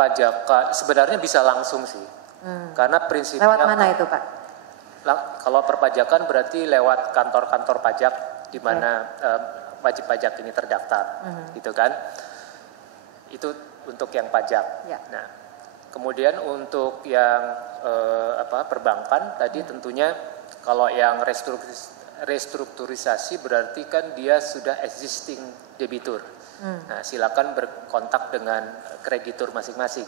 perpajakan sebenarnya bisa langsung sih. Karena prinsipnya lewat mana itu Pak? Kalau perpajakan berarti lewat kantor-kantor pajak di mana wajib pajak ini terdaftar, gitu kan? Itu untuk yang pajak. Ya. Nah, kemudian untuk yang perbankan tadi tentunya kalau yang restrukturisasi berarti kan dia sudah existing debitur. Nah, silakan berkontak dengan kreditur masing-masing,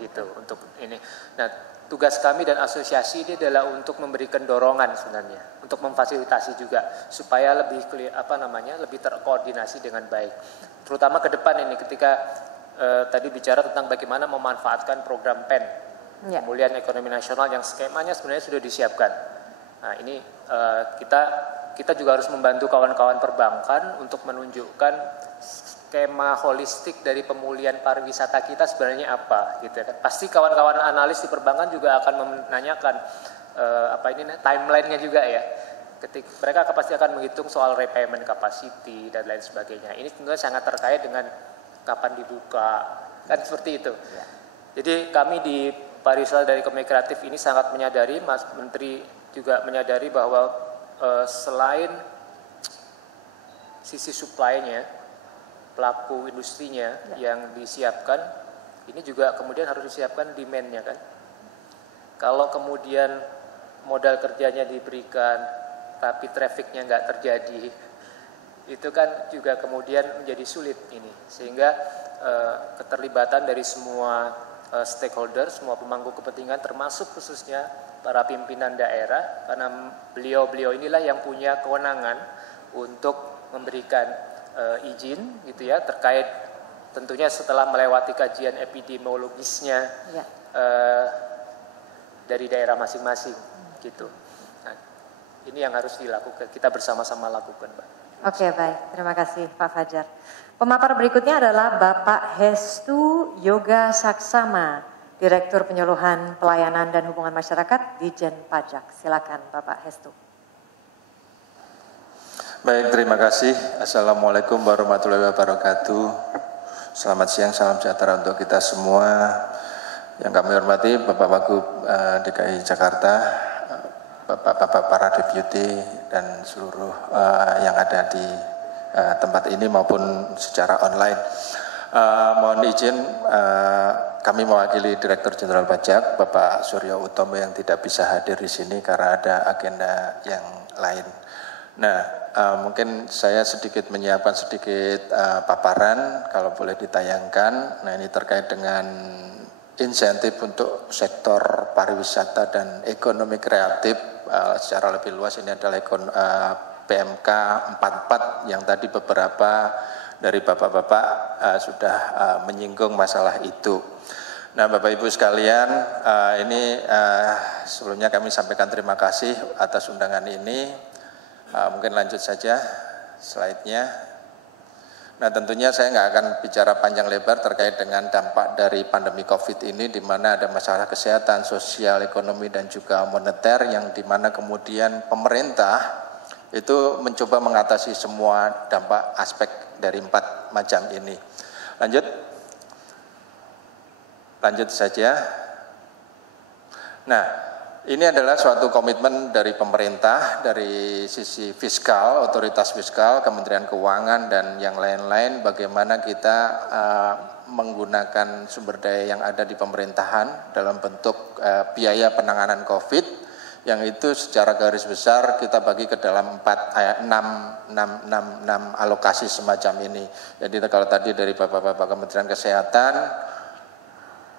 gitu untuk ini. Nah, tugas kami dan asosiasi ini adalah untuk memberikan dorongan sebenarnya, untuk memfasilitasi juga supaya lebih lebih terkoordinasi dengan baik. Terutama ke depan ini ketika tadi bicara tentang bagaimana memanfaatkan program PEN, pemulihan ekonomi nasional yang skemanya sebenarnya sudah disiapkan. Nah, ini kita juga harus membantu kawan-kawan perbankan untuk menunjukkan skema holistik dari pemulihan pariwisata kita sebenarnya apa, gitu kan. Pasti kawan-kawan analis di perbankan juga akan menanyakan timeline-nya juga ya. Mereka pasti akan menghitung soal repayment capacity dan lain sebagainya. Ini tentunya sangat terkait dengan kapan dibuka, kan seperti itu. Ya. Jadi kami di pariwisata dari Ekonomi Kreatif ini sangat menyadari, Mas Menteri juga menyadari bahwa selain sisi supply-nya, pelaku industrinya yang disiapkan, ini juga kemudian harus disiapkan demand-nya kan. Kalau kemudian modal kerjanya diberikan, tapi traffic-nya nggak terjadi, itu kan juga kemudian menjadi sulit ini. Sehingga keterlibatan dari semua stakeholder, semua pemangku kepentingan, termasuk khususnya para pimpinan daerah, karena beliau-beliau inilah yang punya kewenangan untuk memberikan izin gitu ya, terkait tentunya setelah melewati kajian epidemiologisnya dari daerah masing-masing gitu. Nah, ini yang harus dilakukan, kita bersama-sama lakukan, Mbak. Oke, baik, terima kasih Pak Fajar. Pemaparan berikutnya adalah Bapak Hestu Yoga Saksama, Direktur Penyuluhan Pelayanan dan Hubungan Masyarakat Ditjen Pajak. Silakan Bapak Hestu. Baik, terima kasih. Assalamualaikum warahmatullahi wabarakatuh. Selamat siang, salam sejahtera untuk kita semua. Yang kami hormati Bapak Wagub DKI Jakarta, Bapak-bapak para deputi dan seluruh yang ada di tempat ini maupun secara online. Mohon izin kami mewakili Direktur Jenderal Pajak Bapak Suryo Utomo yang tidak bisa hadir di sini karena ada agenda yang lain. Nah, mungkin saya sedikit menyiapkan sedikit paparan kalau boleh ditayangkan. Nah, ini terkait dengan insentif untuk sektor pariwisata dan ekonomi kreatif secara lebih luas. Ini adalah PMK 44 yang tadi beberapa dari bapak-bapak sudah menyinggung masalah itu. Nah, Bapak Ibu sekalian, ini sebelumnya kami sampaikan terima kasih atas undangan ini. Mungkin lanjut saja slide-nya. Nah, tentunya saya nggak akan bicara panjang lebar terkait dengan dampak dari pandemi COVID ini, di mana ada masalah kesehatan, sosial, ekonomi, dan juga moneter, yang di mana kemudian pemerintah itu mencoba mengatasi semua dampak aspek dari 4 macam ini. Lanjut saja. Nah, ini adalah suatu komitmen dari pemerintah, dari sisi fiskal, otoritas fiskal, Kementerian Keuangan, dan yang lain-lain, bagaimana kita menggunakan sumber daya yang ada di pemerintahan dalam bentuk biaya penanganan COVID, yang itu secara garis besar kita bagi ke dalam 6 alokasi semacam ini. Jadi kalau tadi dari Bapak-Bapak Kementerian Kesehatan,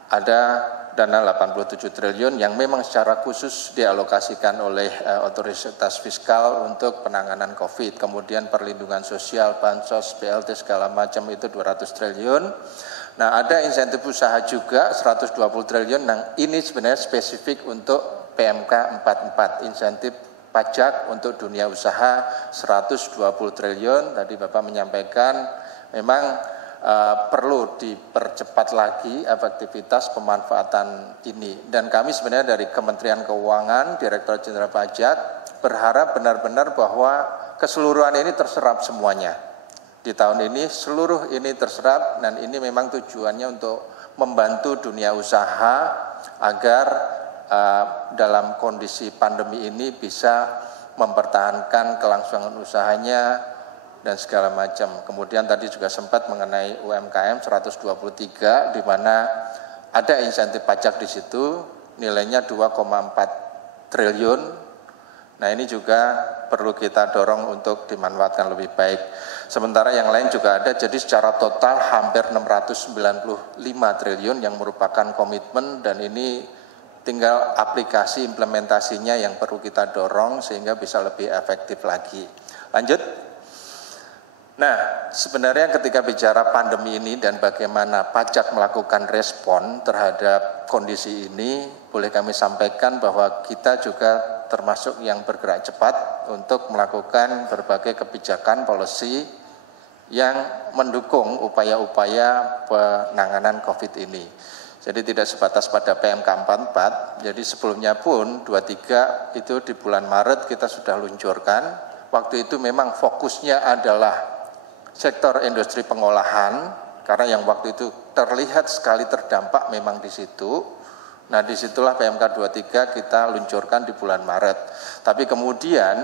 ada dana 87 triliun yang memang secara khusus dialokasikan oleh otoritas fiskal untuk penanganan COVID. Kemudian perlindungan sosial, bansos, BLT segala macam itu 200 triliun. Nah, ada insentif usaha juga 120 triliun. Nah, ini sebenarnya spesifik untuk PMK 44, insentif pajak untuk dunia usaha 120 triliun. Tadi Bapak menyampaikan memang perlu dipercepat lagi efektivitas pemanfaatan ini. Dan kami sebenarnya dari Kementerian Keuangan, Direktorat Jenderal Pajak, berharap benar-benar bahwa keseluruhan ini terserap semuanya. Di tahun ini seluruh ini terserap, dan ini memang tujuannya untuk membantu dunia usaha agar dalam kondisi pandemi ini bisa mempertahankan kelangsungan usahanya dan segala macam. Kemudian tadi juga sempat mengenai UMKM 123 di mana ada insentif pajak di situ, nilainya 2,4 triliun. Nah, ini juga perlu kita dorong untuk dimanfaatkan lebih baik. Sementara yang lain juga ada, jadi secara total hampir 695 triliun yang merupakan komitmen, dan ini tinggal aplikasi implementasinya yang perlu kita dorong sehingga bisa lebih efektif lagi. Lanjut. Nah, sebenarnya ketika bicara pandemi ini dan bagaimana pajak melakukan respon terhadap kondisi ini, boleh kami sampaikan bahwa kita juga termasuk yang bergerak cepat untuk melakukan berbagai kebijakan policy yang mendukung upaya-upaya penanganan COVID ini. Jadi tidak sebatas pada PMK 44, jadi sebelumnya pun 23 itu di bulan Maret kita sudah luncurkan. Waktu itu memang fokusnya adalah sektor industri pengolahan, karena yang waktu itu terlihat sekali terdampak memang di situ. Nah, disitulah PMK 23 kita luncurkan di bulan Maret. Tapi kemudian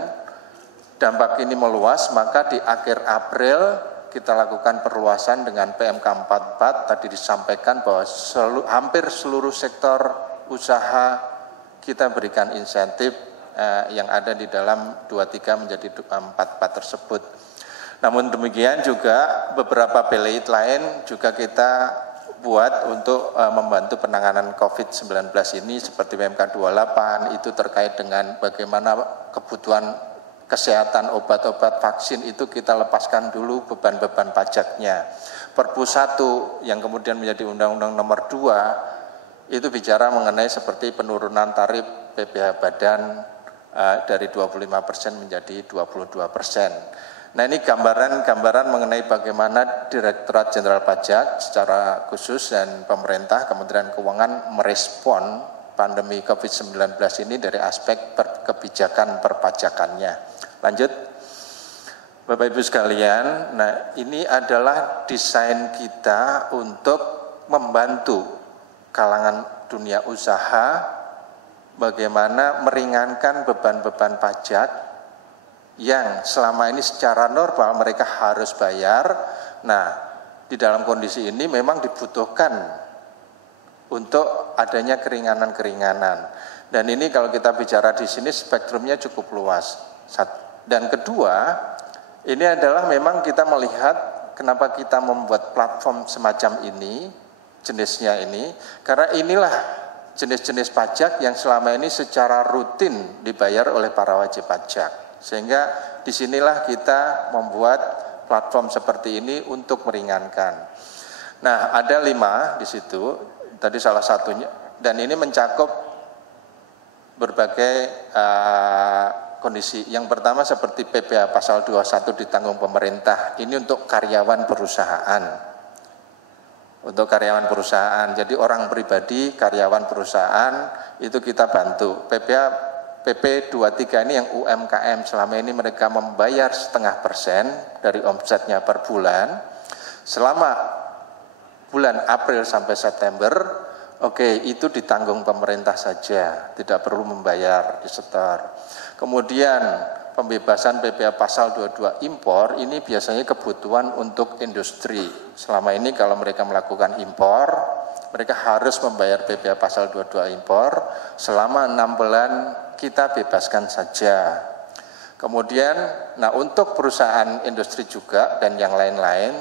dampak ini meluas, maka di akhir April kita lakukan perluasan dengan PMK 44. Tadi disampaikan bahwa hampir seluruh sektor usaha kita berikan insentif yang ada di dalam 23 menjadi 44 tersebut. Namun demikian juga beberapa pay lain juga kita buat untuk membantu penanganan COVID-19 ini, seperti PMK 28 itu terkait dengan bagaimana kebutuhan kesehatan, obat-obat, vaksin itu kita lepaskan dulu beban-beban pajaknya. Perpu 1 yang kemudian menjadi Undang-Undang Nomor 2 itu bicara mengenai seperti penurunan tarif PPh badan dari 25% menjadi 22%. Nah, ini gambaran mengenai bagaimana Direktorat Jenderal Pajak secara khusus dan pemerintah, Kementerian Keuangan merespon pandemi COVID-19 ini dari aspek kebijakan perpajakannya. Lanjut, Bapak Ibu sekalian, nah ini adalah desain kita untuk membantu kalangan dunia usaha bagaimana meringankan beban-beban pajak yang selama ini secara normal mereka harus bayar. Nah, di dalam kondisi ini memang dibutuhkan untuk adanya keringanan-keringanan. Dan ini kalau kita bicara di sini spektrumnya cukup luas. Dan kedua, ini adalah memang kita melihat kenapa kita membuat platform semacam ini, jenisnya ini, karena inilah jenis-jenis pajak yang selama ini secara rutin dibayar oleh para wajib pajak. Sehingga disinilah kita membuat platform seperti ini untuk meringankan. Nah, ada 5 di situ, tadi salah satunya, dan ini mencakup berbagai kondisi. Yang pertama seperti PPh pasal 21 ditanggung pemerintah, ini untuk karyawan perusahaan. Untuk karyawan perusahaan, jadi orang pribadi, karyawan perusahaan, itu kita bantu. PP 23 ini yang UMKM, selama ini mereka membayar 0,5% dari omsetnya per bulan. Selama bulan April sampai September, oke, itu ditanggung pemerintah saja, tidak perlu membayar, disetor. Kemudian pembebasan PPh pasal 22 impor, ini biasanya kebutuhan untuk industri. Selama ini kalau mereka melakukan impor, mereka harus membayar PPh pasal 22 impor, selama 6 bulan kita bebaskan saja. Kemudian, nah untuk perusahaan industri juga dan yang lain-lain,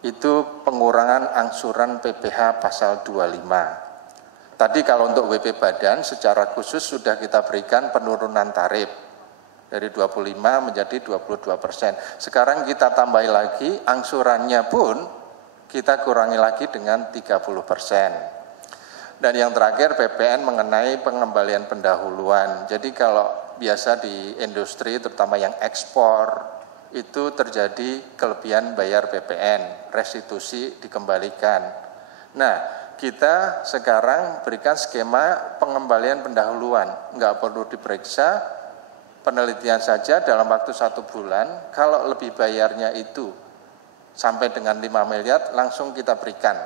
itu pengurangan angsuran PPh pasal 25. Tadi kalau untuk WP Badan secara khusus sudah kita berikan penurunan tarif dari 25 menjadi 22%. Sekarang kita tambahi lagi, angsurannya pun kita kurangi lagi dengan 30%. Dan yang terakhir PPN mengenai pengembalian pendahuluan. Jadi kalau biasa di industri terutama yang ekspor itu terjadi kelebihan bayar PPN, restitusi dikembalikan. Nah, kita sekarang berikan skema pengembalian pendahuluan, nggak perlu diperiksa, penelitian saja dalam waktu 1 bulan. Kalau lebih bayarnya itu sampai dengan 5 miliar langsung kita berikan.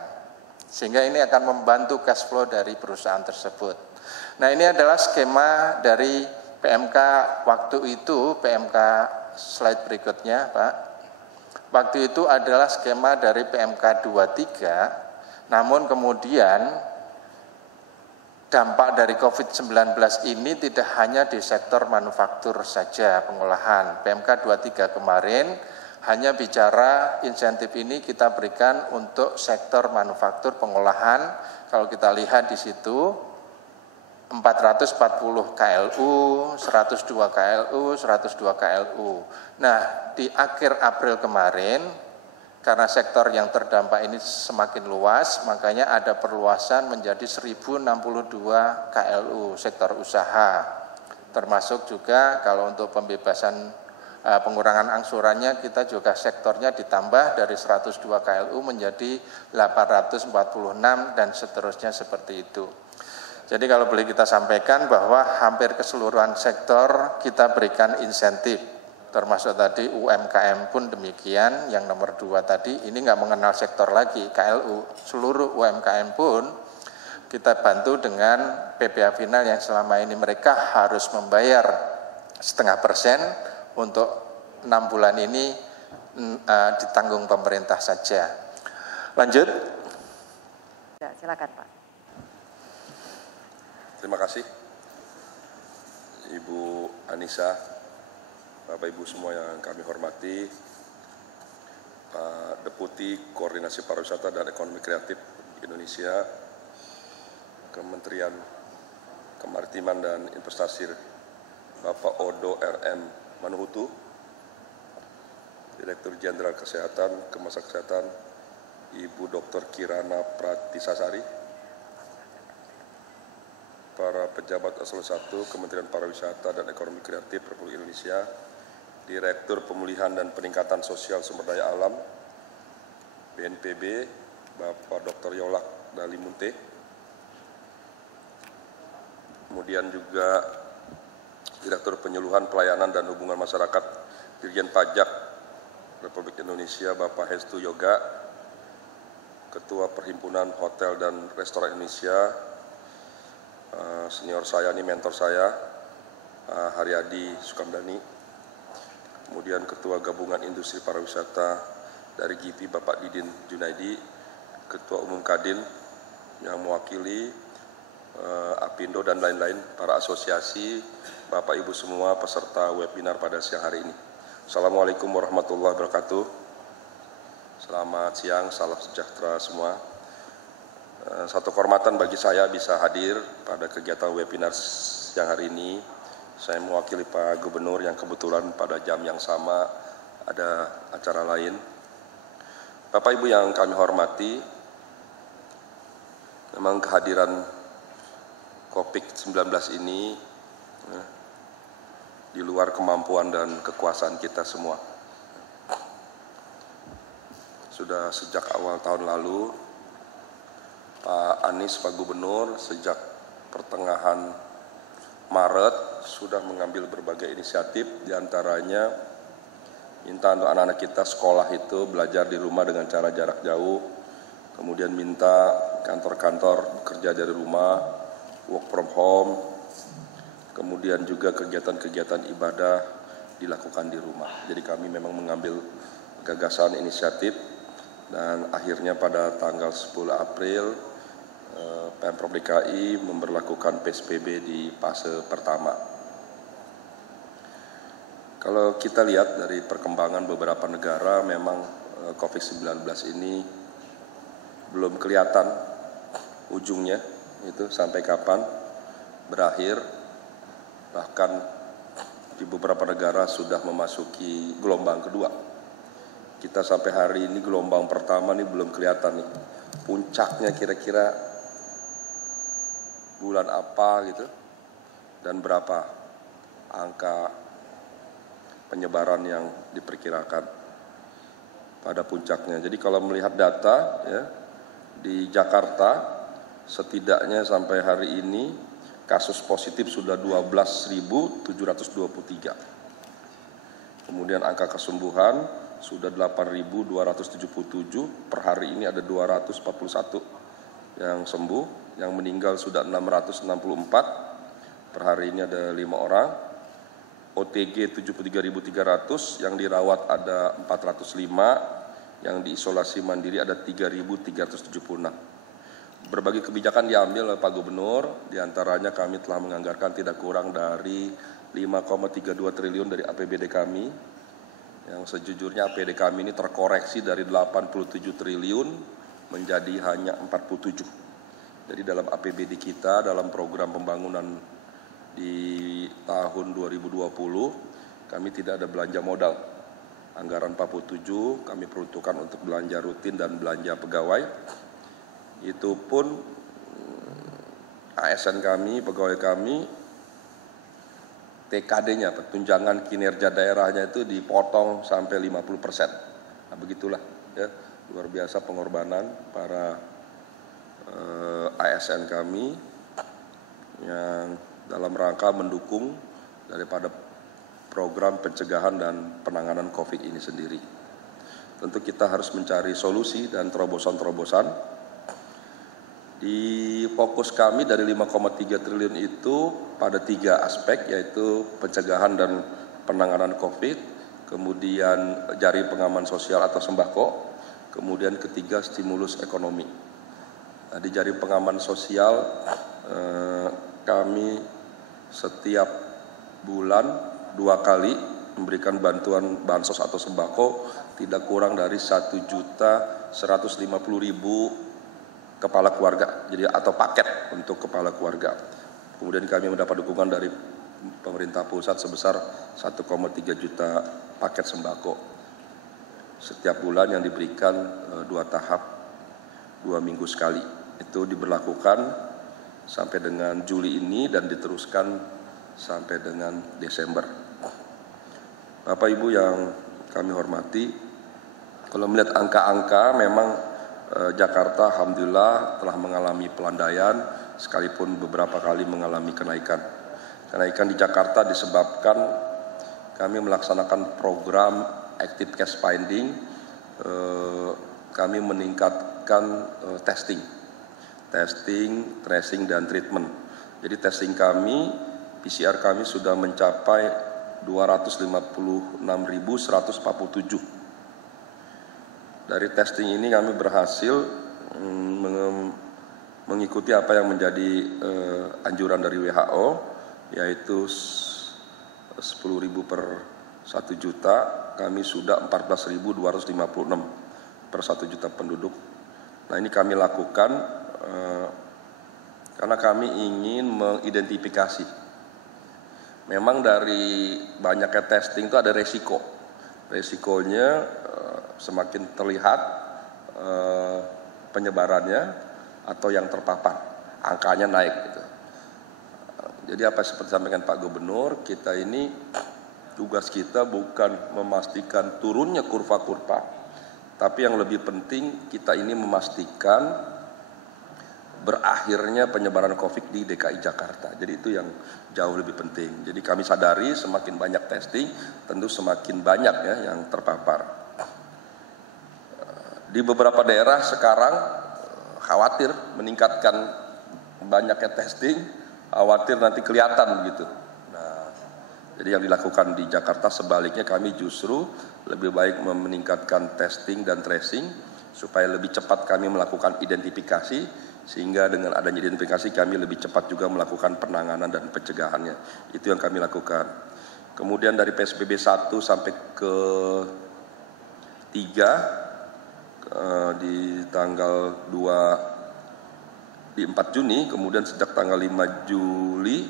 Sehingga ini akan membantu cash flow dari perusahaan tersebut. Nah, ini adalah skema dari PMK waktu itu, PMK slide berikutnya, Pak. Waktu itu adalah skema dari PMK 23, namun kemudian dampak dari COVID-19 ini tidak hanya di sektor manufaktur saja pengolahan. PMK 23 kemarin hanya bicara insentif ini kita berikan untuk sektor manufaktur pengolahan. Kalau kita lihat di situ 440 KLU, 102 KLU, 102 KLU. Nah, di akhir April kemarin, karena sektor yang terdampak ini semakin luas, makanya ada perluasan menjadi 1062 KLU sektor usaha. Termasuk juga kalau untuk pembebasan pengurangan angsurannya kita juga sektornya ditambah dari 102 KLU menjadi 846 dan seterusnya seperti itu. Jadi kalau boleh kita sampaikan bahwa hampir keseluruhan sektor kita berikan insentif, termasuk tadi UMKM pun demikian, yang nomor 2 tadi ini nggak mengenal sektor lagi, KLU, seluruh UMKM pun kita bantu dengan PPh final yang selama ini mereka harus membayar 0,5% untuk 6 bulan ini ditanggung pemerintah saja. Lanjut. Ya, silakan Pak. Terima kasih Ibu Anissa, Bapak Ibu semua yang kami hormati, Pak Deputi Koordinasi Pariwisata dan Ekonomi Kreatif Indonesia, Kementerian Kemaritiman dan Investasi, Bapak Odo RM Manuhutu, Direktur Jenderal Kesehatan, Kementerian Kesehatan, Ibu Dr. Kirana Pratisasari, para pejabat eselon 1 Kementerian Pariwisata dan Ekonomi Kreatif Republik Indonesia, Direktur Pemulihan dan Peningkatan Sosial Sumber Daya Alam, BNPB, Bapak Dr. Yolak Dalimunte, kemudian juga Direktur Penyuluhan Pelayanan dan Hubungan Masyarakat Dirjen Pajak Republik Indonesia, Bapak Hestu Yoga, Ketua Perhimpunan Hotel dan Restoran Indonesia, senior saya ini mentor saya, Haryadi Sukamdani, kemudian Ketua Gabungan Industri Pariwisata dari GIPI, Bapak Didin Junaidi, Ketua Umum Kadin yang mewakili Apindo dan lain-lain, para asosiasi, Bapak Ibu semua peserta webinar pada siang hari ini. Assalamualaikum warahmatullahi wabarakatuh. Selamat siang, salam sejahtera semua. Satu kehormatan bagi saya bisa hadir pada kegiatan webinar siang hari ini. Saya mewakili Pak Gubernur yang kebetulan pada jam yang sama ada acara lain. Bapak Ibu yang kami hormati, memang kehadiran COVID-19 ini di luar kemampuan dan kekuasaan kita semua. Sudah sejak awal tahun lalu, Pak Anies, Pak Gubernur, sejak pertengahan Maret sudah mengambil berbagai inisiatif, diantaranya minta untuk anak-anak kita sekolah itu belajar di rumah dengan cara jarak jauh, kemudian minta kantor-kantor bekerja dari rumah, work from home, kemudian juga kegiatan-kegiatan ibadah dilakukan di rumah. Jadi kami memang mengambil gagasan inisiatif dan akhirnya pada tanggal 10 April Pemprov DKI memberlakukan PSBB di fase pertama. Kalau kita lihat dari perkembangan beberapa negara, memang COVID-19 ini belum kelihatan ujungnya, itu sampai kapan berakhir. Bahkan di beberapa negara sudah memasuki gelombang kedua. Kita sampai hari ini gelombang pertama ini belum kelihatan nih. Puncaknya kira-kira bulan apa gitu dan berapa angka penyebaran yang diperkirakan pada puncaknya. Jadi kalau melihat data ya, di Jakarta setidaknya sampai hari ini kasus positif sudah 12.723. Kemudian angka kesembuhan sudah 8.277, per hari ini ada 241 yang sembuh, yang meninggal sudah 664, per hari ini ada 5 orang, OTG 73.300, yang dirawat ada 405, yang diisolasi mandiri ada 3.376. Berbagai kebijakan diambil oleh Pak Gubernur, diantaranya kami telah menganggarkan tidak kurang dari 5,32 triliun dari APBD kami, yang sejujurnya APBD kami ini terkoreksi dari 87 triliun menjadi hanya 47. Jadi dalam APBD kita, dalam program pembangunan di tahun 2020, kami tidak ada belanja modal. Anggaran 47 kami peruntukkan untuk belanja rutin dan belanja pegawai. Itu pun ASN kami, pegawai kami, TKD-nya, tunjangan kinerja daerahnya itu dipotong sampai 50%. Nah begitulah ya, luar biasa pengorbanan para ASN kami yang dalam rangka mendukung daripada program pencegahan dan penanganan COVID ini sendiri. Tentu kita harus mencari solusi dan terobosan-terobosan. Di fokus kami dari 5,3 triliun itu pada 3 aspek, yaitu pencegahan dan penanganan COVID, kemudian jaring pengaman sosial atau sembako, kemudian ketiga stimulus ekonomi. Nah, di jaring pengaman sosial kami setiap bulan 2 kali memberikan bantuan bansos atau sembako tidak kurang dari 1.150.000 kepala keluarga, jadi atau paket untuk kepala keluarga. Kemudian kami mendapat dukungan dari pemerintah pusat sebesar 1,3 juta paket sembako setiap bulan yang diberikan 2 tahap 2 minggu sekali. Itu diberlakukan sampai dengan Juli ini dan diteruskan sampai dengan Desember. Bapak Ibu yang kami hormati, kalau melihat angka-angka memang Jakarta alhamdulillah telah mengalami pelandaian sekalipun beberapa kali mengalami kenaikan. Kenaikan di Jakarta disebabkan kami melaksanakan program Active Case Finding, kami meningkatkan testing, tracing, dan treatment. Jadi testing kami, PCR kami sudah mencapai 256.147. Dari testing ini kami berhasil mengikuti apa yang menjadi anjuran dari WHO, yaitu 10.000 per 1 juta, kami sudah 14.256 per 1 juta penduduk. Nah ini kami lakukan karena kami ingin mengidentifikasi. Memang dari banyaknya testing itu ada resiko. Resikonya semakin terlihat penyebarannya atau yang terpapar, angkanya naik gitu. Jadi apa seperti sampaikan Pak Gubernur, kita ini tugas kita bukan memastikan turunnya kurva-kurva, tapi yang lebih penting kita ini memastikan berakhirnya penyebaran COVID di DKI Jakarta. Jadi itu yang jauh lebih penting. Jadi kami sadari semakin banyak testing, tentu semakin banyak ya yang terpapar. Di beberapa daerah sekarang khawatir meningkatkan banyaknya testing, khawatir nanti kelihatan begitu. Nah, jadi yang dilakukan di Jakarta sebaliknya, kami justru lebih baik meningkatkan testing dan tracing supaya lebih cepat kami melakukan identifikasi, sehingga dengan adanya identifikasi kami lebih cepat juga melakukan penanganan dan pencegahannya. Itu yang kami lakukan. Kemudian dari PSBB 1 sampai ke 3 di tanggal 4 Juni, kemudian sejak tanggal 5 Juli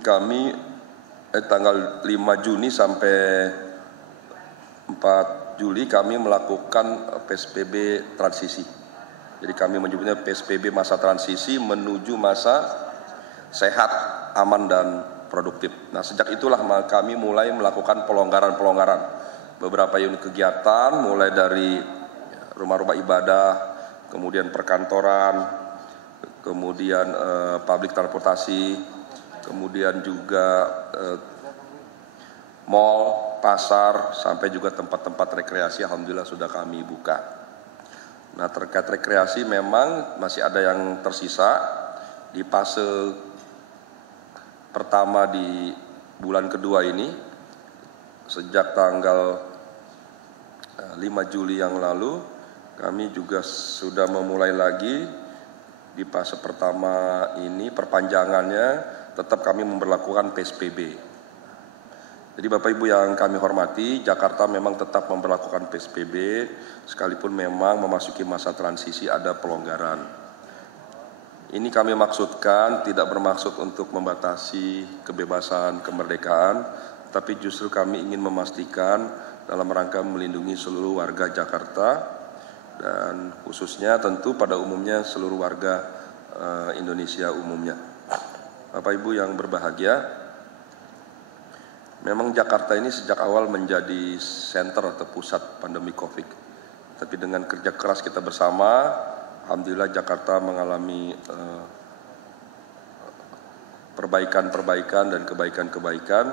kami tanggal 5 Juni sampai 4 Juli kami melakukan PSBB transisi. Jadi kami menyebutnya PSBB masa transisi menuju masa sehat, aman dan produktif. Nah, sejak itulah kami mulai melakukan pelonggaran-pelonggaran. Beberapa unit kegiatan mulai dari rumah-rumah ibadah, kemudian perkantoran, kemudian publik transportasi, kemudian juga mal, pasar, sampai juga tempat-tempat rekreasi alhamdulillah sudah kami buka. Nah, terkait rekreasi memang masih ada yang tersisa di fase pertama di bulan kedua ini. Sejak tanggal 5 Juli yang lalu kami juga sudah memulai lagi di fase pertama ini perpanjangannya tetap kami memberlakukan PSBB. Jadi Bapak Ibu yang kami hormati, Jakarta memang tetap memberlakukan PSBB sekalipun memang memasuki masa transisi ada pelonggaran. Ini kami maksudkan tidak bermaksud untuk membatasi kebebasan kemerdekaan, tapi justru kami ingin memastikan dalam rangka melindungi seluruh warga Jakarta dan khususnya tentu pada umumnya seluruh warga Indonesia umumnya. Bapak Ibu yang berbahagia, memang Jakarta ini sejak awal menjadi center atau pusat pandemi COVID. Tapi dengan kerja keras kita bersama, alhamdulillah Jakarta mengalami perbaikan-perbaikan dan kebaikan-kebaikan,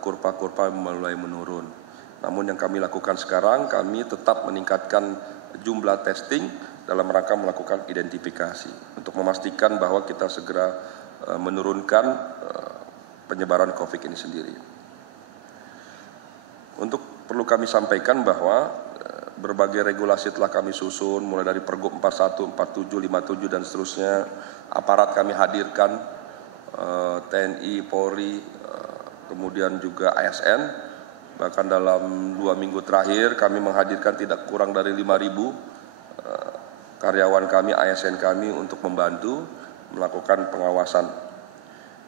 kurva-kurva mulai menurun. Namun yang kami lakukan sekarang, kami tetap meningkatkan jumlah testing dalam rangka melakukan identifikasi untuk memastikan bahwa kita segera menurunkan penyebaran COVID ini sendiri. Untuk perlu kami sampaikan bahwa berbagai regulasi telah kami susun, mulai dari Pergub 41, 47, 57 dan seterusnya. Aparat kami hadirkan, TNI, Polri, kemudian juga ASN. Bahkan dalam 2 minggu terakhir kami menghadirkan tidak kurang dari 5.000 karyawan kami, ASN kami untuk membantu melakukan pengawasan.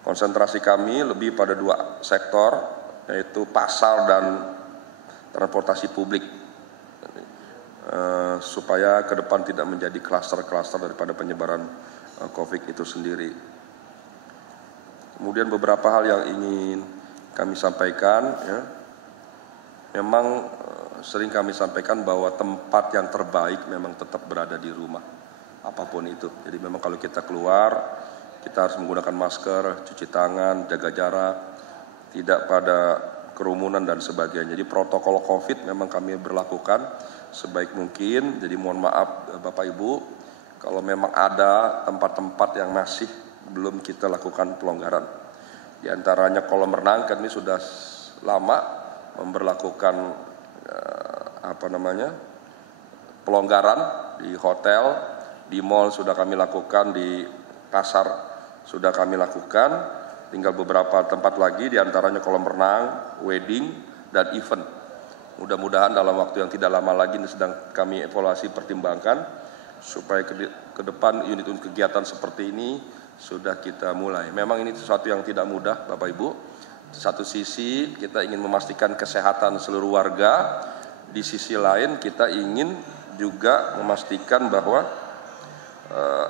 Konsentrasi kami lebih pada 2 sektor, yaitu pasar dan transportasi publik, supaya ke depan tidak menjadi klaster-klaster daripada penyebaran COVID itu sendiri. Kemudian beberapa hal yang ingin kami sampaikan, ya. Memang sering kami sampaikan bahwa tempat yang terbaik memang tetap berada di rumah, apapun itu. Jadi memang kalau kita keluar, kita harus menggunakan masker, cuci tangan, jaga jarak, tidak pada kerumunan dan sebagainya. Jadi protokol COVID memang kami berlakukan sebaik mungkin. Jadi mohon maaf Bapak Ibu, kalau memang ada tempat-tempat yang masih belum kita lakukan pelonggaran. Di antaranya kolam renang kami sudah lama memberlakukan pelonggaran di hotel, di mal sudah kami lakukan, di pasar sudah kami lakukan, tinggal beberapa tempat lagi di antaranya kolam renang, wedding dan event. Mudah-mudahan dalam waktu yang tidak lama lagi ini sedang kami evaluasi pertimbangkan supaya ke depan unit-unit kegiatan seperti ini sudah kita mulai. Memang ini sesuatu yang tidak mudah Bapak Ibu. Satu sisi kita ingin memastikan kesehatan seluruh warga, di sisi lain kita ingin juga memastikan bahwa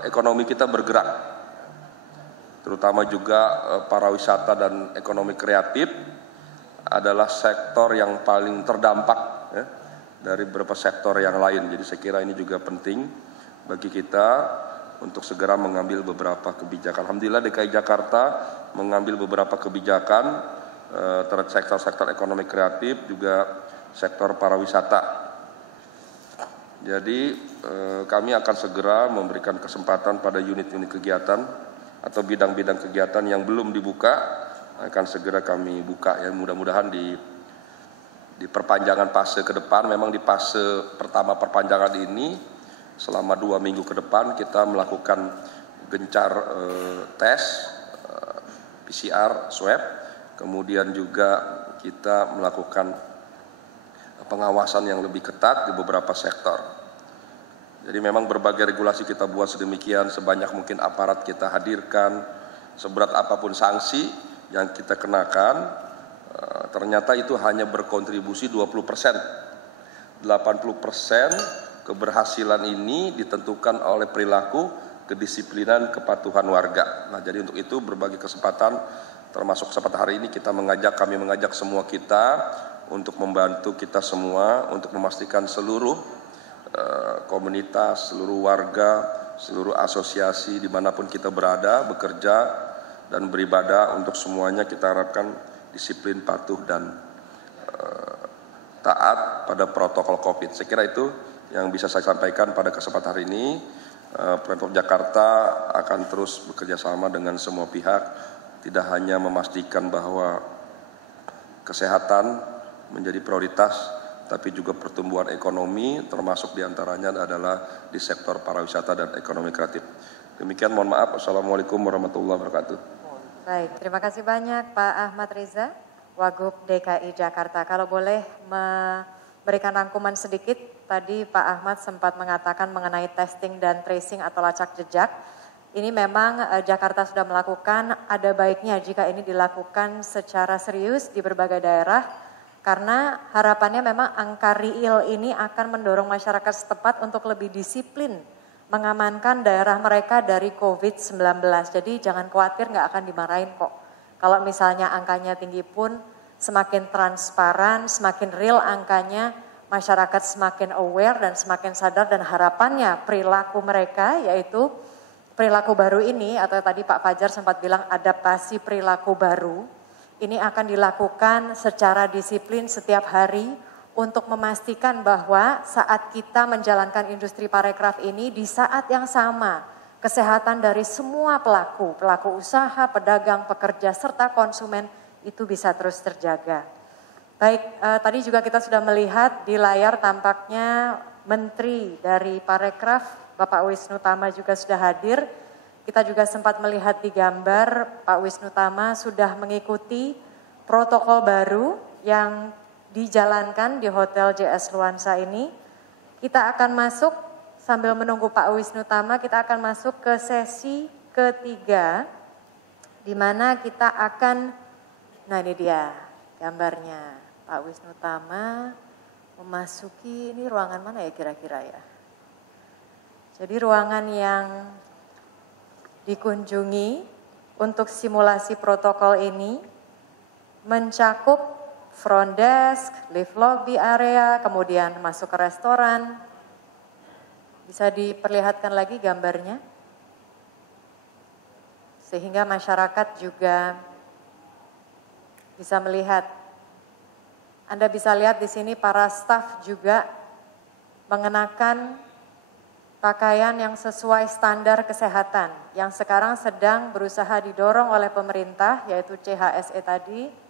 ekonomi kita bergerak, terutama juga pariwisata dan ekonomi kreatif adalah sektor yang paling terdampak ya, dari beberapa sektor yang lain. Jadi saya kira ini juga penting bagi kita untuk segera mengambil beberapa kebijakan. Alhamdulillah DKI Jakarta mengambil beberapa kebijakan terhadap sektor-sektor ekonomi kreatif, juga sektor pariwisata. Jadi kami akan segera memberikan kesempatan pada unit-unit kegiatan atau bidang-bidang kegiatan yang belum dibuka, akan segera kami buka ya. Mudah-mudahan di perpanjangan fase ke depan, memang di fase pertama perpanjangan ini selama 2 minggu ke depan kita melakukan gencar tes PCR, swab, kemudian juga kita melakukan pengawasan yang lebih ketat di beberapa sektor. Jadi memang berbagai regulasi kita buat sedemikian, sebanyak mungkin aparat kita hadirkan, seberat apapun sanksi yang kita kenakan, ternyata itu hanya berkontribusi 20%. 80% keberhasilan ini ditentukan oleh perilaku, kedisiplinan, kepatuhan warga. Nah, jadi untuk itu berbagai kesempatan, termasuk kesempatan hari ini kami mengajak semua kita untuk membantu kita semua untuk memastikan seluruh komunitas, seluruh warga, seluruh asosiasi dimanapun kita berada, bekerja dan beribadah, untuk semuanya kita harapkan disiplin, patuh dan taat pada protokol COVID. Saya kira itu yang bisa saya sampaikan pada kesempatan hari ini, Pemprov Jakarta akan terus bekerja sama dengan semua pihak, tidak hanya memastikan bahwa kesehatan menjadi prioritas, tapi juga pertumbuhan ekonomi, termasuk diantaranya adalah di sektor pariwisata dan ekonomi kreatif. Demikian, mohon maaf. Assalamualaikum warahmatullahi wabarakatuh. Baik, terima kasih banyak Pak Ahmad Riza, Wagub DKI Jakarta. Kalau boleh memberikan rangkuman sedikit, tadi Pak Ahmad sempat mengatakan mengenai testing dan tracing atau lacak jejak. Ini memang Jakarta sudah melakukan, ada baiknya jika ini dilakukan secara serius di berbagai daerah, karena harapannya memang angka real ini akan mendorong masyarakat setempat untuk lebih disiplin mengamankan daerah mereka dari COVID-19. Jadi jangan khawatir, nggak akan dimarahin kok. Kalau misalnya angkanya tinggi pun semakin transparan, semakin real angkanya, masyarakat semakin aware dan semakin sadar, dan harapannya perilaku mereka, yaitu perilaku baru ini, atau tadi Pak Fajar sempat bilang adaptasi perilaku baru, ini akan dilakukan secara disiplin setiap hari untuk memastikan bahwa saat kita menjalankan industri parekraf ini, di saat yang sama kesehatan dari semua pelaku usaha, pedagang, pekerja, serta konsumen itu bisa terus terjaga. Baik, tadi juga kita sudah melihat di layar tampaknya Menteri dari Parekraf, Bapak Wisnu Tama juga sudah hadir. Kita juga sempat melihat di gambar Pak Wisnu Tama sudah mengikuti protokol baru yang dijalankan di Hotel JS Luansa ini. Kita akan masuk, sambil menunggu Pak Wisnu Tama, kita akan masuk ke sesi ketiga, di mana kita akan, nah ini dia gambarnya, Pak Wisnu Tama memasuki, ini ruangan mana ya kira-kira ya? Jadi ruangan yang dikunjungi untuk simulasi protokol ini mencakup front desk, lift lobby area, kemudian masuk ke restoran. Bisa diperlihatkan lagi gambarnya? Sehingga masyarakat juga bisa melihat. Anda bisa lihat di sini para staf juga mengenakan pakaian yang sesuai standar kesehatan yang sekarang sedang berusaha didorong oleh pemerintah, yaitu CHSE tadi.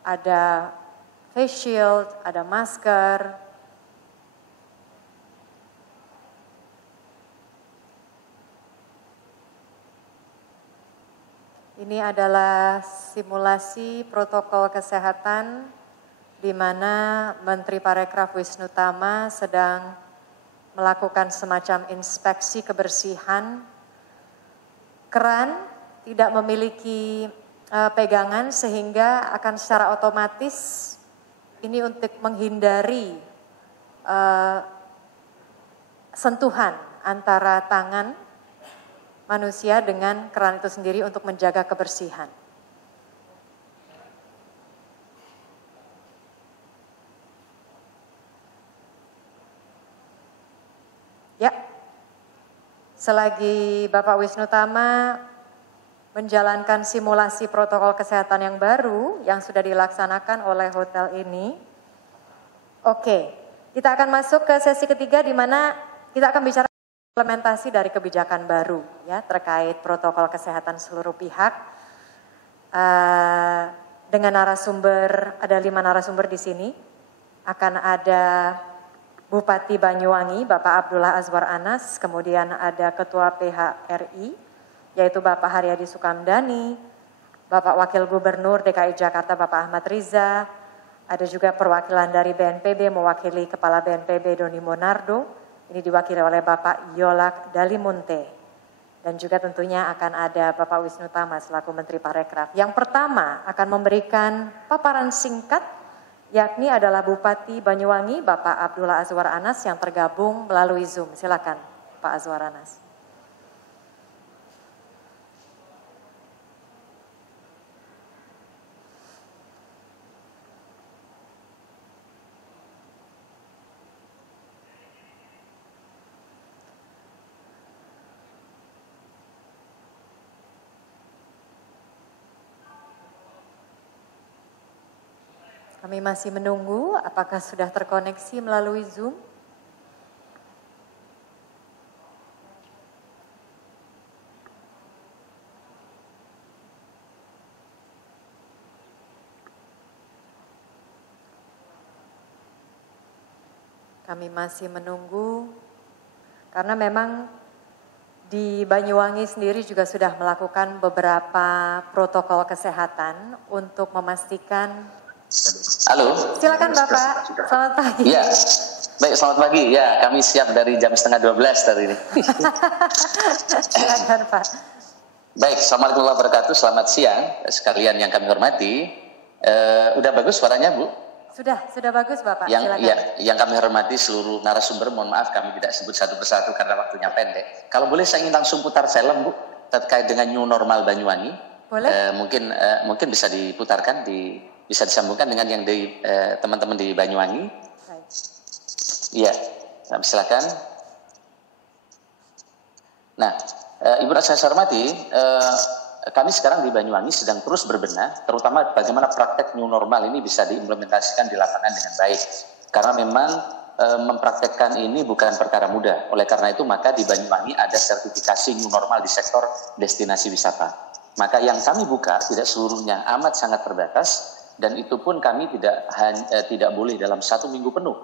Ada face shield, ada masker. Ini adalah simulasi protokol kesehatan di mana Menteri Parekraf Wisnu Tama sedang melakukan semacam inspeksi kebersihan. Keran tidak memiliki pegangan sehingga akan secara otomatis ini untuk menghindari sentuhan antara tangan manusia dengan keran itu sendiri untuk menjaga kebersihan. Ya, selagi Bapak Wisnu Tama menjalankan simulasi protokol kesehatan yang baru yang sudah dilaksanakan oleh hotel ini. Oke, kita akan masuk ke sesi ketiga di mana kita akan bicara implementasi dari kebijakan baru ya terkait protokol kesehatan seluruh pihak. Dengan narasumber, ada 5 narasumber di sini. Akan ada Bupati Banyuwangi, Bapak Abdullah Azwar Anas, kemudian ada Ketua PHRI, yaitu Bapak Haryadi Sukamdhani, Bapak Wakil Gubernur DKI Jakarta Bapak Ahmad Riza, ada juga perwakilan dari BNPB mewakili Kepala BNPB Doni Monardo, ini diwakili oleh Bapak Yolak Dalimunte, dan juga tentunya akan ada Bapak Wisnu Tama selaku Menteri Parekraf. Yang pertama akan memberikan paparan singkat, yakni adalah Bupati Banyuwangi Bapak Abdullah Azwar Anas yang tergabung melalui Zoom. Silakan Pak Azwar Anas. Kami masih menunggu apakah sudah terkoneksi melalui Zoom. Kami masih menunggu karena memang di Banyuwangi sendiri juga sudah melakukan beberapa protokol kesehatan untuk memastikan. Halo. Silakan Bapak, selamat pagi. Iya, baik selamat pagi. Ya, kami siap dari jam 11:30 hari ini. Silakan Pak. Baik, Assalamualaikum warahmatullahi wabarakatuh. Selamat siang sekalian yang kami hormati. Udah bagus suaranya Bu? Sudah bagus Bapak, silakan. Yang kami hormati seluruh narasumber, mohon maaf kami tidak sebut satu persatu karena waktunya pendek. Kalau boleh saya ingin langsung putar film Bu, terkait dengan new normal Banyuwangi. Boleh? Mungkin bisa diputarkan, bisa disambungkan dengan yang di teman-teman di Banyuwangi. Baik. Iya, silakan. Nah, Ibu saya hormati, kami sekarang di Banyuwangi sedang terus berbenah, terutama bagaimana praktek new normal ini bisa diimplementasikan di lapangan dengan baik. Karena memang mempraktekkan ini bukan perkara mudah. Oleh karena itu maka di Banyuwangi ada sertifikasi new normal di sektor destinasi wisata. Maka yang kami buka tidak seluruhnya, amat sangat terbatas, dan itu pun kami tidak boleh dalam 1 minggu penuh.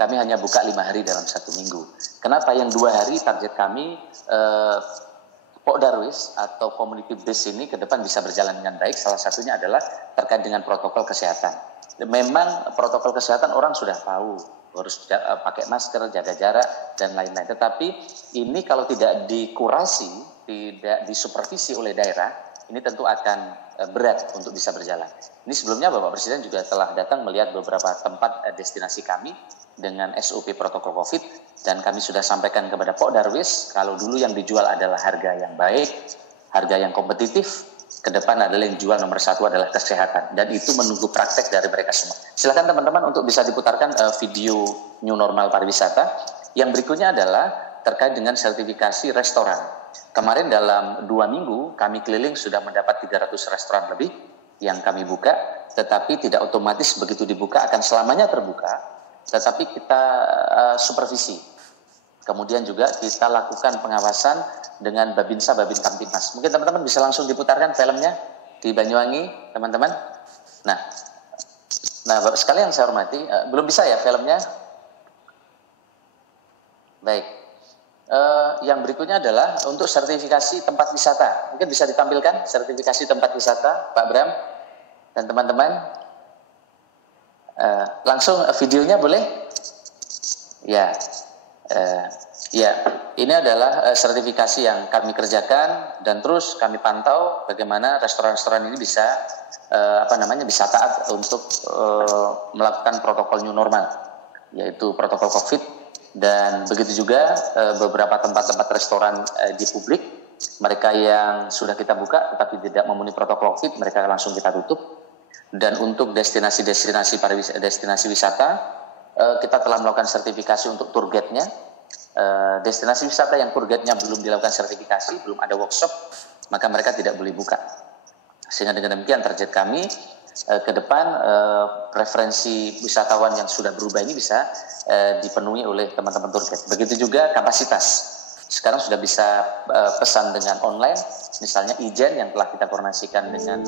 Kami hanya buka 5 hari dalam 1 minggu. Kenapa yang 2 hari target kami Pok Darwis atau community base ini ke depan bisa berjalan dengan baik. Salah satunya adalah terkait dengan protokol kesehatan. Memang protokol kesehatan orang sudah tahu, harus pakai masker, jaga jarak, dan lain-lain. Tetapi ini kalau tidak dikurasi, tidak disupervisi oleh daerah, ini tentu akan berat untuk bisa berjalan. Ini sebelumnya Bapak Presiden juga telah datang melihat beberapa tempat destinasi kami dengan SOP protokol COVID, dan kami sudah sampaikan kepada Pok Darwis kalau dulu yang dijual adalah harga yang baik, harga yang kompetitif, ke depan adalah yang jual nomor 1 adalah kesehatan, dan itu menunggu praktek dari mereka semua. Silakan teman-teman untuk bisa diputarkan video new normal pariwisata. Yang berikutnya adalah terkait dengan sertifikasi restoran. Kemarin dalam 2 minggu kami keliling sudah mendapat 300 restoran lebih yang kami buka, tetapi tidak otomatis begitu dibuka akan selamanya terbuka. Tetapi kita supervisi, kemudian juga kita lakukan pengawasan dengan Babinsa, Babin Kamtibmas. Mungkin teman-teman bisa langsung diputarkan filmnya di Banyuwangi, teman-teman. Nah Bapak sekalian saya hormati, belum bisa ya filmnya? Baik. Yang berikutnya adalah untuk sertifikasi tempat wisata. Mungkin bisa ditampilkan sertifikasi tempat wisata, Pak Bram dan teman-teman. Langsung videonya boleh? Ya, ini adalah sertifikasi yang kami kerjakan dan terus kami pantau bagaimana restoran-restoran ini bisa bisa taat untuk melakukan protokol new normal, yaitu protokol COVID, dan begitu juga beberapa tempat-tempat restoran di publik, mereka yang sudah kita buka tetapi tidak memenuhi protokol COVID, mereka langsung kita tutup. Dan untuk destinasi wisata, kita telah melakukan sertifikasi untuk tour guide-nya. Destinasi wisata yang tour guide-nya belum dilakukan sertifikasi, belum ada workshop, maka mereka tidak boleh buka. Sehingga dengan demikian target kami ke depan preferensi wisatawan yang sudah berubah ini bisa dipenuhi oleh teman-teman tour guide. Begitu juga kapasitas. Sekarang sudah bisa pesan dengan online, misalnya Ijen yang telah kita koordinasikan dengan